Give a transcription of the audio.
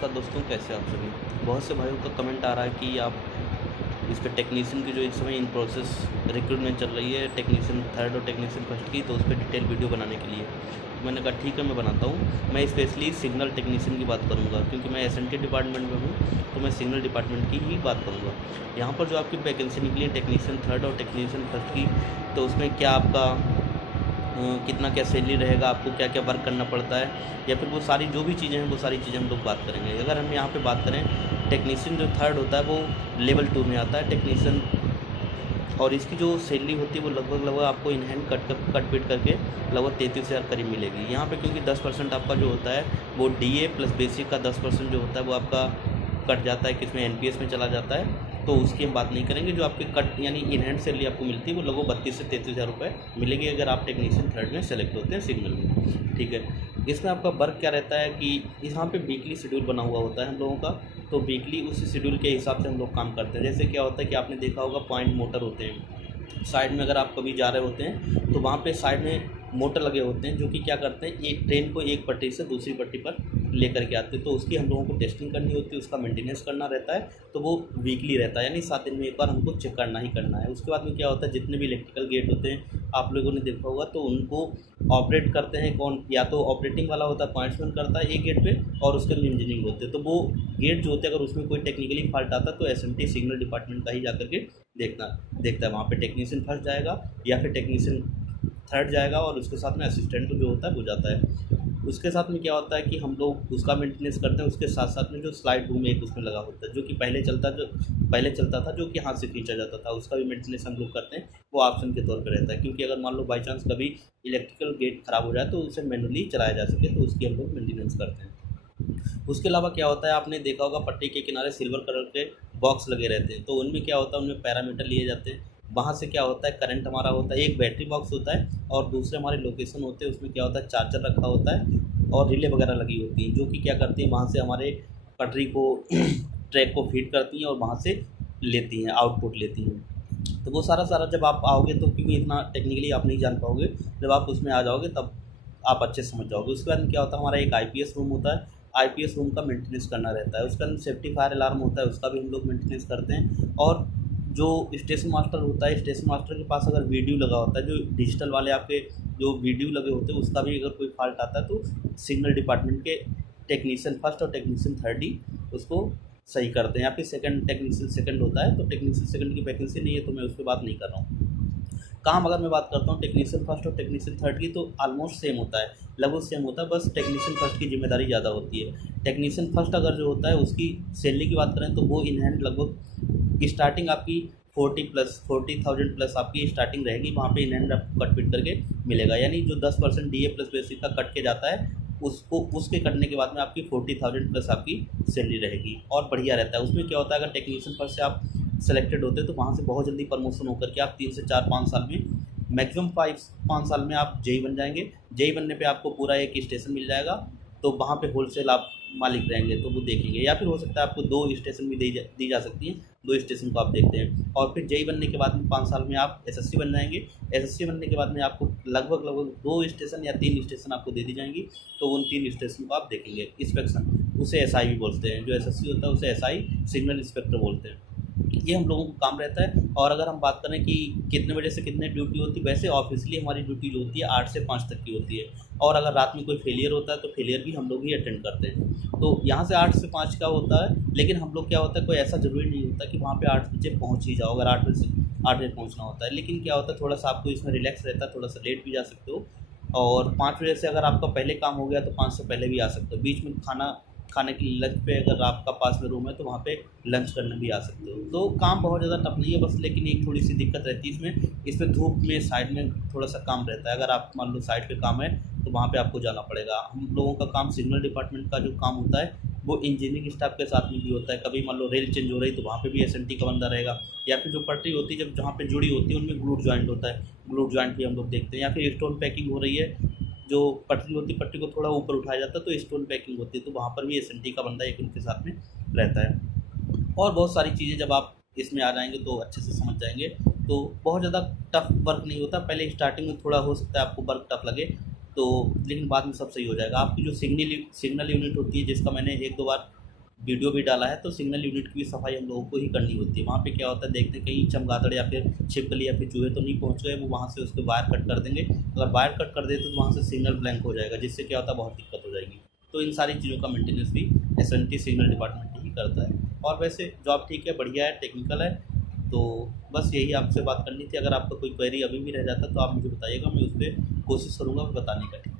नमस्कार दोस्तों, कैसे आप सभी। बहुत से भाइयों का कमेंट आ रहा है कि आप इस पे टेक्नीशियन की जो इस समय इन प्रोसेस रिक्रूटमेंट चल रही है टेक्नीशियन थर्ड और टेक्नीशियन फर्स्ट की, तो उस पर डिटेल वीडियो बनाने के लिए मैंने कहा ठीक है मैं बनाता हूँ। मैं स्पेशली सिग्नल टेक्नीशियन की बात करूँगा क्योंकि मैं एसएनटी डिपार्टमेंट में हूँ, तो मैं सिग्नल डिपार्टमेंट की ही बात करूँगा। यहाँ पर जो आपकी वैकेंसी निकली है टेक्नीशियन थर्ड और टेक्नीशियन फर्स्ट की, तो उसमें क्या आपका कितना क्या सैलरी रहेगा, आपको क्या क्या वर्क करना पड़ता है, या फिर वो सारी जो भी चीज़ें हैं वो सारी चीज़ें हम लोग बात करेंगे। अगर हम यहाँ पे बात करें, टेक्नीशियन जो थर्ड होता है वो लेवल 2 में आता है टेक्नीशियन, और इसकी जो सैलरी होती है वो लगभग आपको इन हैंड कट पीट करके लगभग 33,000 करीब मिलेगी। यहाँ पे क्योंकि 10% आपका जो होता है वो डीए प्लस बेसिक का 10% जो होता है वो आपका कट जाता है, किसमें एनपीएस में चला जाता है, तो उसकी हम बात नहीं करेंगे। जो आपके कट यानी इन हैंड सैलरी आपको मिलती है वो लगभग 32 से 33,000 रुपये मिलेगी अगर आप टेक्नीशियन थर्ड में सेलेक्ट होते हैं सिग्नल में। ठीक है, इसमें आपका वर्क क्या रहता है कि यहाँ पे वीकली शेड्यूल बना हुआ होता है हम लोगों का, तो वीकली उस शेड्यूल के हिसाब से हम लोग काम करते हैं। जैसे क्या होता है कि आपने देखा होगा पॉइंट मोटर होते हैं साइड में, अगर आप कभी जा रहे होते हैं तो वहाँ पे साइड में मोटर लगे होते हैं जो कि क्या करते हैं, एक ट्रेन को एक पटरी से दूसरी पटरी पर लेकर के आते हैं, तो उसकी हम लोगों को टेस्टिंग करनी होती है, उसका मेंटेनेंस करना रहता है, तो वो वीकली रहता है, यानी 7 दिन में एक बार हमको चेक करना ही करना है। उसके बाद में क्या होता है, जितने भी इलेक्ट्रिकल गेट होते हैं आप लोगों ने देखा होगा, तो उनको ऑपरेट करते हैं कौन, या तो ऑपरेटिंग वाला होता है पॉइंट्समैन करता है एक गेट पे, और उसके अंदर इंजीनियरिंग होते हैं। तो वो गेट जो होते हैं अगर उसमें कोई टेक्निकली फॉल्ट आता है तो एसएमटी सिग्नल डिपार्टमेंट का ही जा करके देखता है। वहाँ पे टेक्नीशियन फर्स्ट जाएगा या फिर टेक्नीशियन थर्ड जाएगा, और उसके साथ में असिस्टेंट जो होता है वो जाता है। उसके साथ में क्या होता है कि हम लोग उसका मेंटेनेंस करते हैं। उसके साथ साथ में जो स्लाइड रूम एक उसमें लगा होता है जो कि पहले चलता था, जो कि हाथ से खींचा जाता था, उसका भी मेंटेनेंस हम लोग करते हैं। वो ऑप्शन के तौर पर रहता है, क्योंकि अगर मान लो बाई चांस कभी इलेक्ट्रिकल गेट खराब हो जाए तो उसे मैनुअली चलाया जा सके, तो उसकी हम लोग मेंटेनेंस करते हैं। उसके अलावा क्या होता है, आपने देखा होगा पट्टी के किनारे सिल्वर कलर के बॉक्स लगे रहते हैं, तो उनमें क्या होता है, उनमें पैरामीटर लिए जाते हैं। वहाँ से क्या होता है, करंट हमारा होता है, एक बैटरी बॉक्स होता है और दूसरे हमारे लोकेशन होते हैं, उसमें क्या होता है चार्जर रखा होता है और रिले वगैरह लगी होती हैं, जो कि क्या करती हैं, वहाँ से हमारे पटरी को ट्रैक को फीड करती हैं और वहाँ से लेती हैं, आउटपुट लेती हैं। तो वो सारा जब आप आओगे तो, क्योंकि इतना टेक्निकली आप नहीं जान पाओगे, जब आप उसमें आ जाओगे तब आप अच्छे से समझ जाओगे। उसके बाद क्या होता है, हमारा एक आईपीएस रूम होता है, आईपीएस रूम का मेंटेनेंस करना रहता है। उसके अंदर सेफ्टी फायर अलार्म होता है, उसका भी हम लोग मेंटेनेंस करते हैं। और जो स्टेशन मास्टर होता है, स्टेशन मास्टर के पास अगर वीडियो लगा होता है, जो डिजिटल वाले आपके जो वीडियो लगे होते हैं, उसका भी अगर कोई फॉल्ट आता है तो सिग्नल डिपार्टमेंट के टेक्नीशियन फर्स्ट और टेक्नीशियन थर्ड ही उसको सही करते हैं। या फिर सेकंड टेक्नीशियन सेकंड होता है, तो टेक्नीशियन सेकंड की वैकेंसी नहीं है तो मैं उस पर बात नहीं कर रहा हूँ। काम अगर मैं बात करता हूँ टेक्नीशियन फर्स्ट और टेक्नीशियन थर्ड की, तो ऑलमोस्ट सेम होता है, लगभग सेम होता है, बस टेक्नीशियन फर्स्ट की जिम्मेदारी ज़्यादा होती है। टेक्नीशियन फर्स्ट अगर जो होता है उसकी सैलरी की बात करें तो वो इन हैंड लगभग स्टार्टिंग आपकी 40,000 प्लस आपकी स्टार्टिंग रहेगी। वहाँ पे इन हैंड आपको कट पिट करके मिलेगा, यानी जो 10% डीए प्लस बेसिक का कट के जाता है उसको, उसके कटने के बाद में आपकी 40,000 प्लस आपकी सैलरी रहेगी और बढ़िया रहता है। उसमें क्या होता है, अगर टेक्नीशियन फर्स्ट से आप सेलेक्टेड होते हैं तो वहाँ से बहुत जल्दी प्रमोशन होकर के आप 3 से 4-5 साल में, मैक्सिमम 5 साल में आप जेई बन जाएंगे। जेई बनने पे आपको पूरा एक स्टेशन मिल जाएगा, तो वहाँ पे होलसेल आप मालिक रहेंगे, तो वो देखेंगे। या फिर हो सकता है आपको 2 स्टेशन भी दी जा सकती हैं, 2 स्टेशन को आप देखते हैं। और फिर जेई बनने के बाद में 5 साल में आप एसएससी बन जाएंगे। एसएससी बनने के बाद में आपको लगभग 2 स्टेशन या 3 स्टेशन आपको दे दी जाएंगी, तो उन 3 स्टेशन को आप देखेंगे। इंस्पेक्शन, उसे एसआई भी बोलते हैं, जो एसएससी होता है उसे एसआई सिग्नल इंस्पेक्टर बोलते हैं। ये हम लोगों को काम रहता है। और अगर हम बात करें कि कितने बजे से कितने ड्यूटी होती है, वैसे ऑफिशियली हमारी ड्यूटी जो होती है 8 से 5 तक की होती है। और अगर रात में कोई फेलियर होता है तो फेलियर भी हम लोग ही अटेंड करते हैं। तो यहाँ से 8 से 5 का होता है, लेकिन हम लोग क्या होता है, कोई ऐसा ज़रूरी नहीं होता कि वहाँ पे 8 बजे पहुँच ही जाओ। अगर 8 बजे पहुँचना होता है, लेकिन क्या होता है थोड़ा सा आपको इसमें रिलैक्स रहता है, थोड़ा सा लेट भी जा सकते हो। और 5 बजे से अगर आपका पहले काम हो गया तो 5 से पहले भी आ सकते हो। बीच में खाने के लिए लंच पे अगर आपका पास में रूम है तो वहाँ पे लंच करने भी आ सकते हो। तो काम बहुत ज़्यादा टफ नहीं है बस, लेकिन एक थोड़ी सी दिक्कत रहती है इसमें धूप में साइड में थोड़ा सा काम रहता है। अगर आप मान लो साइड पे काम है तो वहाँ पे आपको जाना पड़ेगा। हम लोगों का काम सिग्नल डिपार्टमेंट का जो काम होता है वो इंजीनियरिंग स्टाफ के साथ में भी होता है। कभी मान लो रेल चेंज हो रही तो वहाँ पे भी एसएनटी का बंदा रहेगा, या फिर जो पटरी होती है जब जहाँ पे जुड़ी होती है उनमें ग्लूट जॉइंट होता है, ग्लूट जॉइंट भी हम लोग देखते हैं। या फिर स्टोन पैकिंग हो रही है, जो पटरी होती है पटरी को थोड़ा ऊपर उठाया जाता है तो स्टोन पैकिंग होती है, तो वहाँ पर भी एसएनटी का बंदा एक उनके साथ में रहता है। और बहुत सारी चीज़ें जब आप इसमें आ जाएंगे तो अच्छे से समझ जाएंगे। तो बहुत ज़्यादा टफ वर्क नहीं होता, पहले स्टार्टिंग में थोड़ा हो सकता है आपको वर्क टफ लगे तो, लेकिन बाद में सब सही हो जाएगा। आपकी जो सिग्नल यूनिट होती है जिसका मैंने 1-2 बार वीडियो भी डाला है, तो सिग्नल यूनिट की भी सफाई हम लोगों को ही करनी होती है। वहाँ पे क्या होता है, देखते हैं कहीं चमगादड़ या फिर छिपकली या फिर चूहे तो नहीं पहुँच गए, वो वहाँ से उसके वायर कट कर देंगे। अगर वायर कट कर देते तो वहाँ से सिग्नल ब्लैंक हो जाएगा, जिससे क्या होता है बहुत दिक्कत हो जाएगी। तो इन सारी चीज़ों का मेंटेनेंस भी एस सिग्नल डिपार्टमेंट ही करता है। और वैसे जॉब ठीक है, बढ़िया है, टेक्निकल है। तो बस यही आपसे बात करनी थी। अगर आपका कोई क्वेरी अभी भी रह जाता तो आप मुझे बताइएगा, मैं उस पर कोशिश करूँगा बताने का। ठीक है।